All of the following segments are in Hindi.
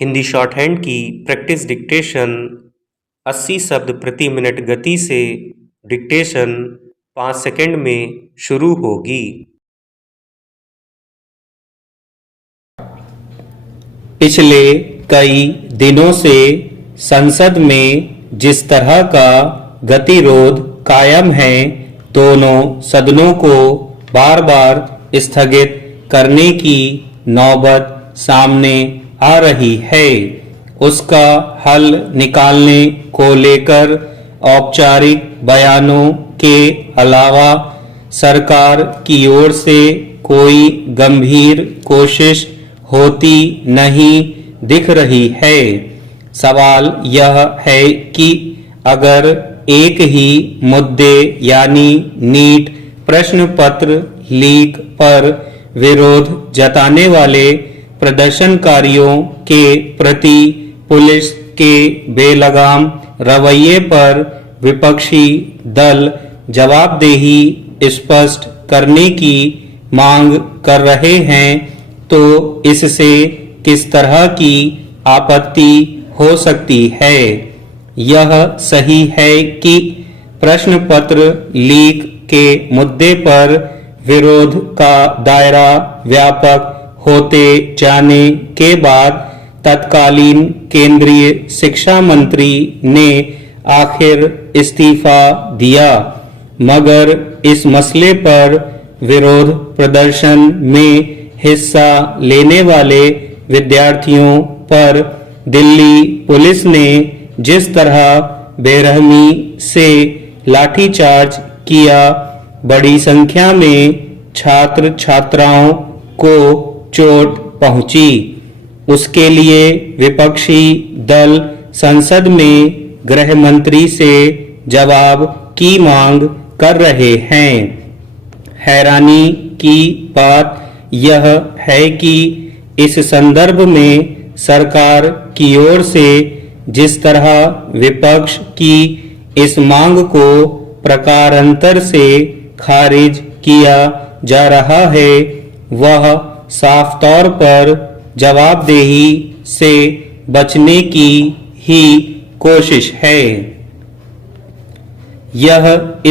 हिंदी शॉर्ट हैंड की प्रैक्टिस डिक्टेशन 80 शब्द प्रति मिनट गति से डिक्टेशन 5 सेकंड में शुरू होगी। पिछले कई दिनों से संसद में जिस तरह का गतिरोध कायम है, दोनों सदनों को बार बार स्थगित करने की नौबत सामने आ रही है। उसका हल निकालने को लेकर औपचारिक बयानों के अलावा सरकार की ओर से कोई गंभीर कोशिश होती नहीं दिख रही है। सवाल यह है कि अगर एक ही मुद्दे यानी नीट प्रश्न पत्र लीक पर विरोध जताने वाले प्रदर्शनकारियों के प्रति पुलिस के बेलगाम रवैये पर विपक्षी दल जवाबदेही स्पष्ट करने की मांग कर रहे हैं, तो इससे किस तरह की आपत्ति हो सकती है? यह सही है कि प्रश्न पत्र लीक के मुद्दे पर विरोध का दायरा व्यापक होते जाने के बाद तत्कालीन केंद्रीय शिक्षा मंत्री ने आखिर इस्तीफा दिया, मगर इस मसले पर विरोध प्रदर्शन में हिस्सा लेने वाले विद्यार्थियों पर दिल्ली पुलिस ने जिस तरह बेरहमी से लाठीचार्ज किया, बड़ी संख्या में छात्र छात्राओं को चोट पहुंची। उसके लिए विपक्षी दल संसद में गृह मंत्री से जवाब की मांग कर रहे हैं। हैरानी की बात यह है कि इस संदर्भ में सरकार की ओर से जिस तरह विपक्ष की इस मांग को प्रकारांतर से खारिज किया जा रहा है, वह साफ तौर पर जवाबदेही से बचने की ही कोशिश है। यह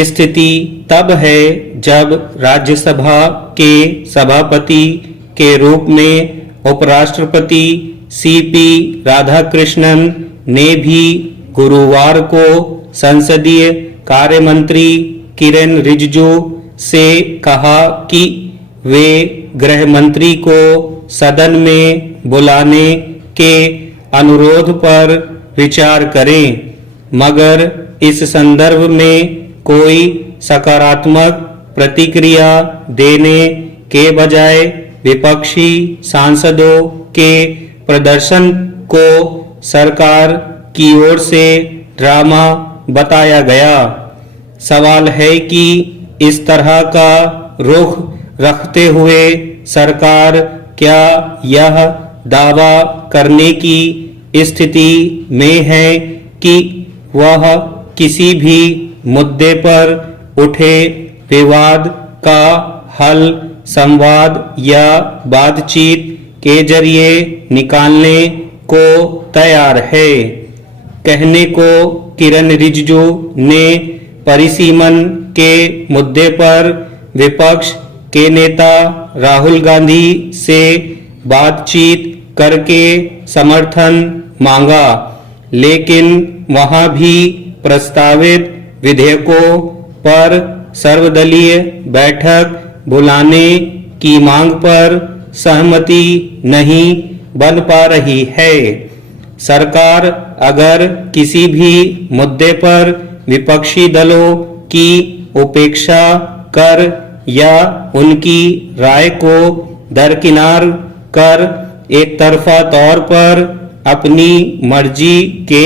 स्थिति तब है जब राज्यसभा के सभापति के रूप में उपराष्ट्रपति सीपी राधाकृष्णन ने भी गुरुवार को संसदीय कार्य मंत्री किरेन रिजिजू से कहा कि वे गृह मंत्री को सदन में बुलाने के अनुरोध पर विचार करें, मगर इस संदर्भ में कोई सकारात्मक प्रतिक्रिया देने के बजाय विपक्षी सांसदों के प्रदर्शन को सरकार की ओर से ड्रामा बताया गया। सवाल है कि इस तरह का रुख रखते हुए सरकार क्या यह दावा करने की स्थिति में है कि वह किसी भी मुद्दे पर उठे विवाद का हल संवाद या बातचीत के जरिए निकालने को तैयार है? कहने को किरेन रिजिजू ने परिसीमन के मुद्दे पर विपक्ष के नेता राहुल गांधी से बातचीत करके समर्थन मांगा, लेकिन वहां भी प्रस्तावित विधेयकों पर सर्वदलीय बैठक बुलाने की मांग पर सहमति नहीं बन पा रही है। सरकार अगर किसी भी मुद्दे पर विपक्षी दलों की उपेक्षा कर या उनकी राय को दरकिनार कर एक तरफा तौर पर अपनी मर्जी के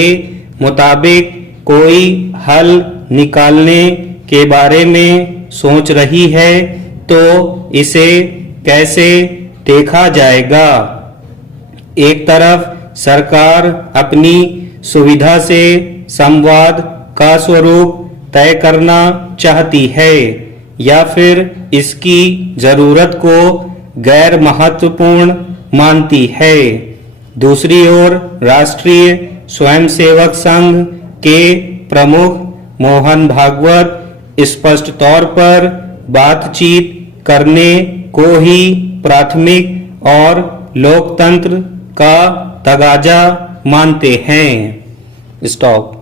मुताबिक कोई हल निकालने के बारे में सोच रही है, तो इसे कैसे देखा जाएगा? एक तरफ सरकार अपनी सुविधा से संवाद का स्वरूप तय करना चाहती है या फिर इसकी जरूरत को गैर महत्वपूर्ण मानती है। दूसरी ओर राष्ट्रीय स्वयंसेवक संघ के प्रमुख मोहन भागवत स्पष्ट तौर पर बातचीत करने को ही प्राथमिक और लोकतंत्र का तगाजा मानते हैं। स्टॉप।